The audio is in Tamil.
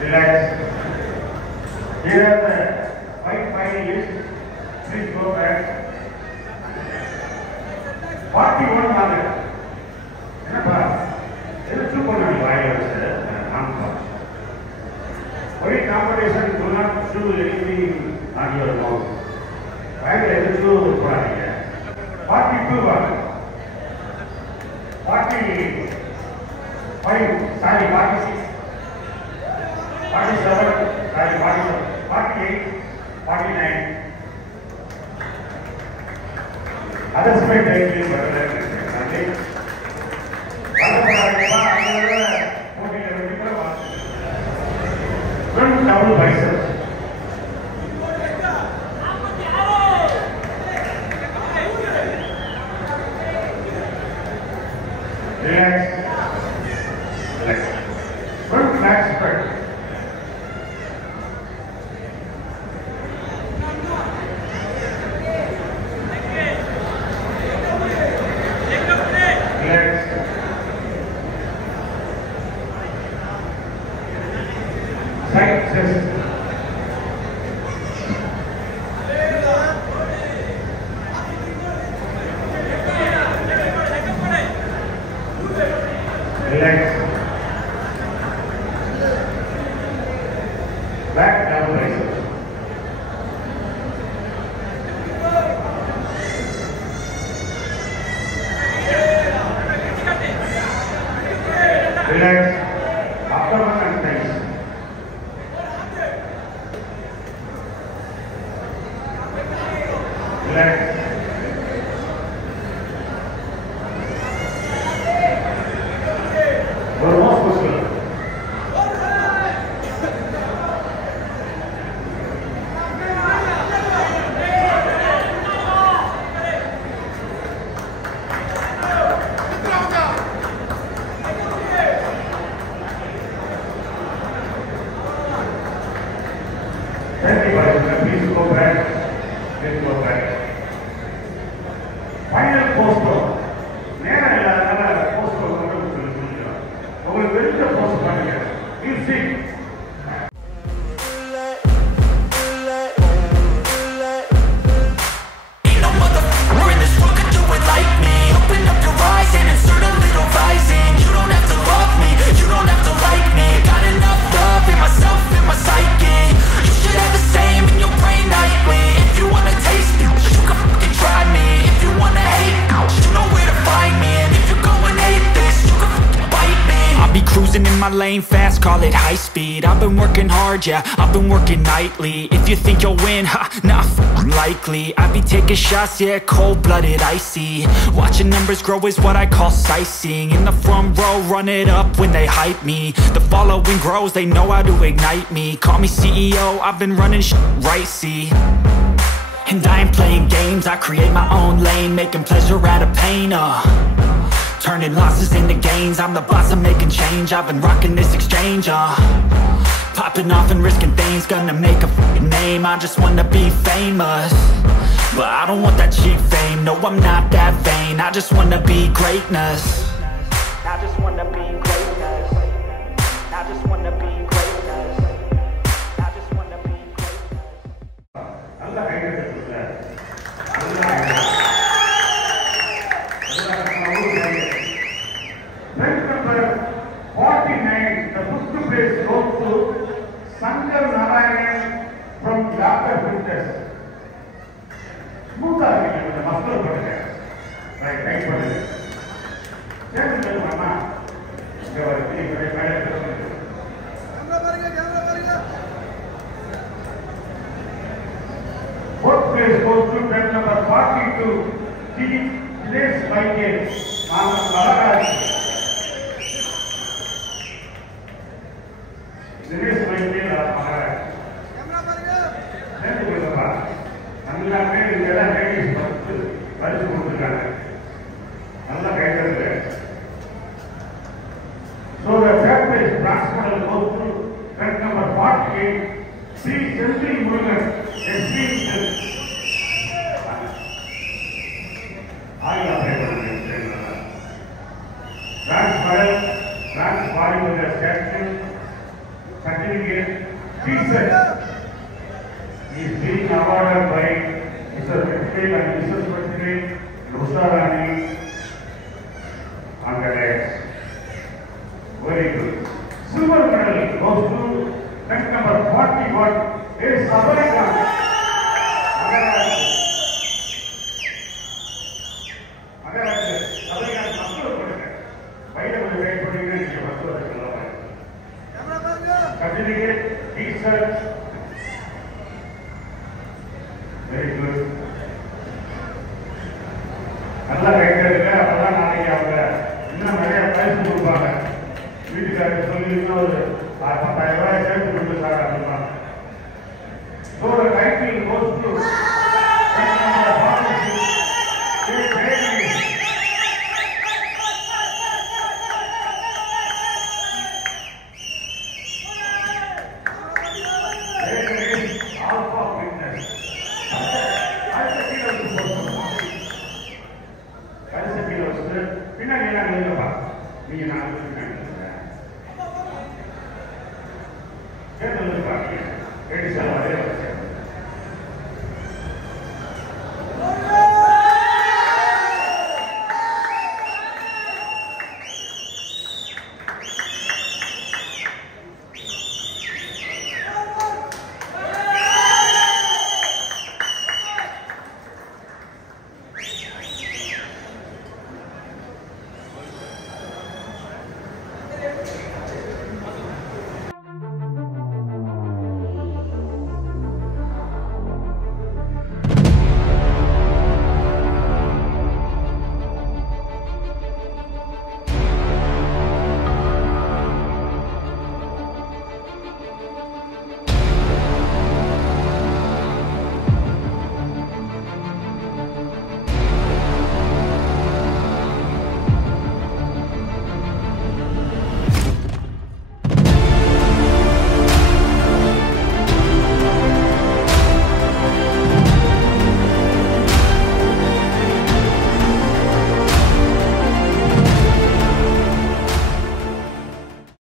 Relax. Here are the white finalists. Please go back. 41 marks. என்னப்பா எடுத்து போனாங்க வாயில வச்சு ஒரே competition do not do anything on your mouth. வாயில எடுத்து போறாங்க 42 marks. 45 sorry 46 47 sorry 47 48 49 others may take you better okay front double biceps relax relax front back spread side chest relax back double biceps relax abdomen and thighs relax ஒரு மோஸ் poster please go back let's go back final posture நேரா இல்லாதனால போஸ்டர் மட்டும் சொல்லுங்க உங்களுக்கு வெறும் போஸ்ட் பண்ணுங்க music Cruising in my lane fast, call it high speed. I've been working hard, yeah, I've been working nightly. If you think you'll win, ha, nah, likely. I be taking shots, yeah, cold-blooded, icy. Watching numbers grow is what I call sightseeing. In the front row, run it up when they hype me. The following grows, they know how to ignite me. Call me CEO, I've been running right, see. And I ain't playing games, I create my own lane, making pleasure out of pain, turning losses into gains. I'm the boss, I'm making change. I've been rocking this exchange, popping off and risking things. Gonna make a f***ing name. I just wanna be famous, but I don't want that cheap fame. No, I'm not that vain. I just wanna be greatness. I just wanna be greatness. I just wanna be greatness. I just wanna be greatness. Allah Bench number 49, the first place goes to Sankar Narayanan from Dr. Filters. Smooth argument, the muscle பண்ணுங்க. Right, right பண்ணுங்க. சேர்ந்து அண்ணா. இங்க வந்து இங்க மேலே பேசுங்க. கேமரா பாருங்க. Fourth place goes to bench number 42, Dinesh Michael, Malagari. Dinesh Michael, Malagari. Camera பாருங்க. சேர்ந்து போடுங்கப்பா. எல்லாமே இதெல்லாம் லேடிஸ் பரிசு கொடுத்துருக்காங்க. நல்லா கைதட்டுங்க. So the third place bronze medal goes to bench number 48, Sri Senthil Murugan, SP. bodybuilder statue, certificate, T-shirt. He is being awarded by Mr. Venkateswara and Mrs. Venkateswara, Rusarani, on the legs. Very good. Silver medal goes to next number 41. It is America. Certificate, T-shirt. Very good. நல்லா கைட்டெடுக்க அப்பதான் நாளைக்கு அவங்க இன்னும் நிறைய பிரைஸ் கொடுப்பாங்க. வீட்டுக்காரருக்கு சொல்லி இன்னும் ஒரு 10,000 ரூபாய் சேர்த்து கொடுத்து sir அப்படிப்பாங்க. So the title goes to Ladies and gentlemen,